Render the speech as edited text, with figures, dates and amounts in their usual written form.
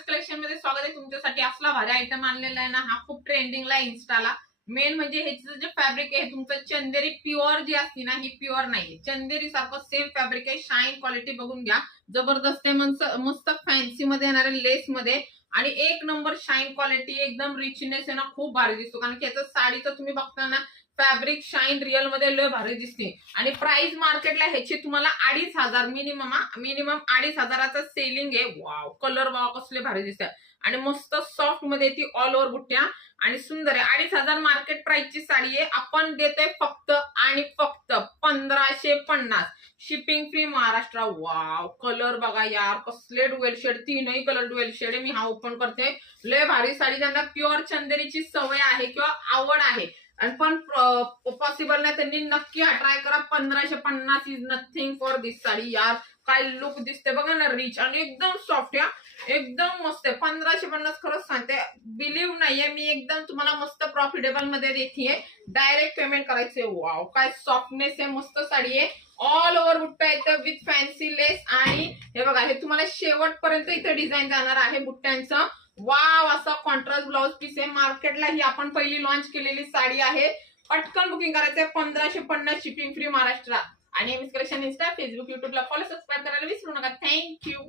MS collection मध्ये स्वागत आहे तुमच्यासाठी. असला भारी आयटम आणलेला आहे ना, हा खूप ट्रेंडिंगला आहे इन्स्टाला. मेन म्हणजे ह्याचं जे फॅब्रिक आहे तुमचं चंदेरी प्युअर जी असती ना, ही प्युअर नाहीये. चंदेरी सारखं सेम फॅब्रिक आहे. शाईन क्वालिटी बघून घ्या, जबरदस्त आहे. मस्त फॅन्सी मध्ये येणाऱ्या लेस मध्ये आणि एक नंबर शाईन क्वालिटी, एकदम रिचनेस आहे ना, खूप भारी दिसतो. कारण की याचं साडीचं तुम्ही बघता ना, फॅब्रिक शाईन रिअल मध्ये लय भारी दिसते. आणि प्राइस मार्केटला ह्याची तुम्हाला 2,500 मिनिमम 2,500चा सेलिंग आहे. वाव, कलर वाव कसले भारी दिसतात आणि मस्त सॉफ्ट मध्ये ती ऑल ओव्हर बुट्ट्या आणि सुंदर आहे. 2,500 मार्केट प्राइसची साडी आहे, आपण देतोय फक्त आणि फक्त 1,550. Shipping free Maharashtra. Wow, colour बघा यार, कसले डुएल शेड, तीनही कलर डुएल शेड आहे. मी हा ओपन करते. लय भारी साडी. ज्यांना प्युअर चंदेरीची सवय आहे किंवा आवड आहे आणि पण पॉसिबल नाही त्यांनी नक्की हा ट्राय करा. 1,550 इज नथिंग फॉर दिस साडी. यार काय लुक दिसते बघा ना, रिच आणि एकदम सॉफ्ट. या एकदम मस्त आहे. 1,550 खरंच सांगते, बिलीव्ह नाहीये मी, एकदम तुम्हाला मस्त प्रॉफिटेबल मध्ये देतीये. डायरेक्ट पेमेंट करायचे. वाव, काय सॉफ्टनेस आहे, मस्त साडी आहे. ऑल ओव्हर बुट्टा येतं विथ फॅन्सी लेस आणि हे बघा, हे तुम्हाला शेवटपर्यंत इथे डिझाईन जाणार आहे बुट्ट्यांचं. वाव, असा कॉन्ट्रास्ट ब्लाउज पीस आहे. मार्केटला ही आपण पहिली लॉन्च केलेली साडी आहे. पटकन बुकिंग करायचंय. 1,550 शिपिंग फ्री महाराष्ट्र. आणि एमएस कलेक्शन इंस्टा, फेसबुक, युट्यूबला फॉलो, सबस्क्राईब करायला विसरू नका. थँक्यू.